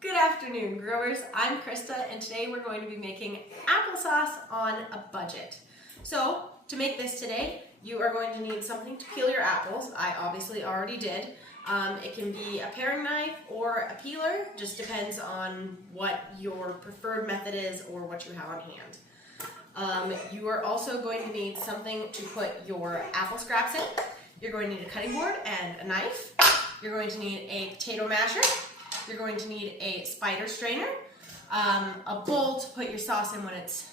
Good afternoon, growers. I'm Krista, and today we're going to be making applesauce on a budget. So, to make this today, you are going to need something to peel your apples. I obviously already did. It can be a paring knife or a peeler, just depends on what your preferred method is or what you have on hand. You are also going to need something to put your apple scraps in. You're going to need a cutting board and a knife. You're going to need a potato masher. You're going to need a spider strainer, a bowl to put your sauce in when it's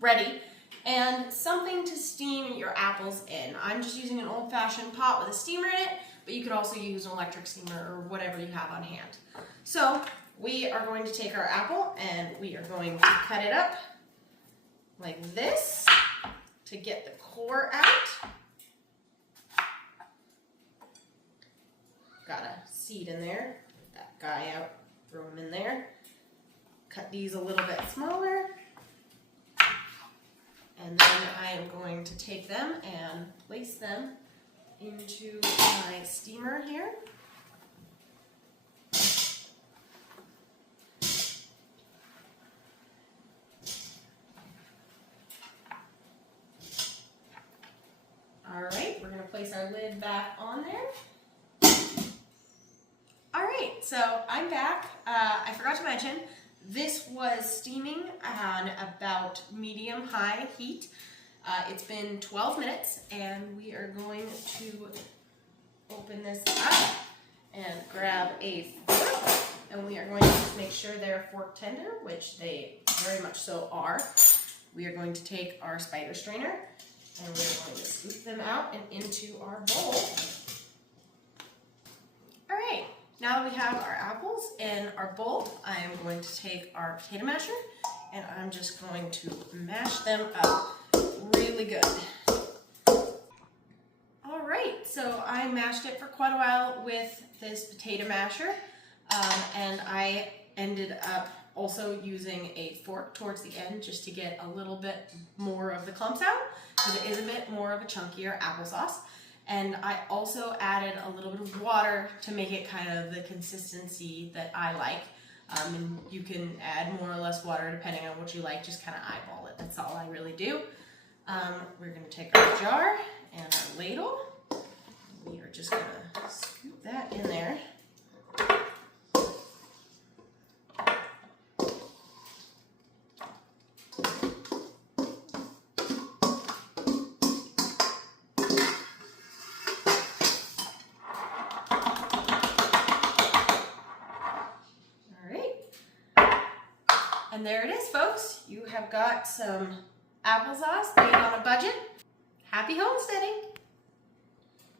ready, and something to steam your apples in. I'm just using an old-fashioned pot with a steamer in it, but you could also use an electric steamer or whatever you have on hand. So we are going to take our apple and we are going to cut it up like this to get the core out. Got a seed in there. Guy out, throw them in there. Cut these a little bit smaller. And then I am going to take them and place them into my steamer here. All right, we're going to place our lid back on there. So I'm back. I forgot to mention, this was steaming on about medium-high heat. It's been 12 minutes, and we are going to open this up and grab a fork, and we are going to make sure they're fork tender, which they very much so are. We are going to take our spider strainer, and we're going to scoop them out and into our bowl. All right. Now that we have our apples in our bowl, I am going to take our potato masher and I'm just going to mash them up really good. All right, so I mashed it for quite a while with this potato masher, and I ended up also using a fork towards the end just to get a little bit more of the clumps out, because it is a bit more of a chunkier applesauce. And I also added a little bit of water to make it kind of the consistency that I like. And you can add more or less water depending on what you like, just kind of eyeball it. That's all I really do. We're going to take our jar and our ladle. We are just going to scoop that in there. And there it is, folks. You have got some applesauce made on a budget. Happy homesteading!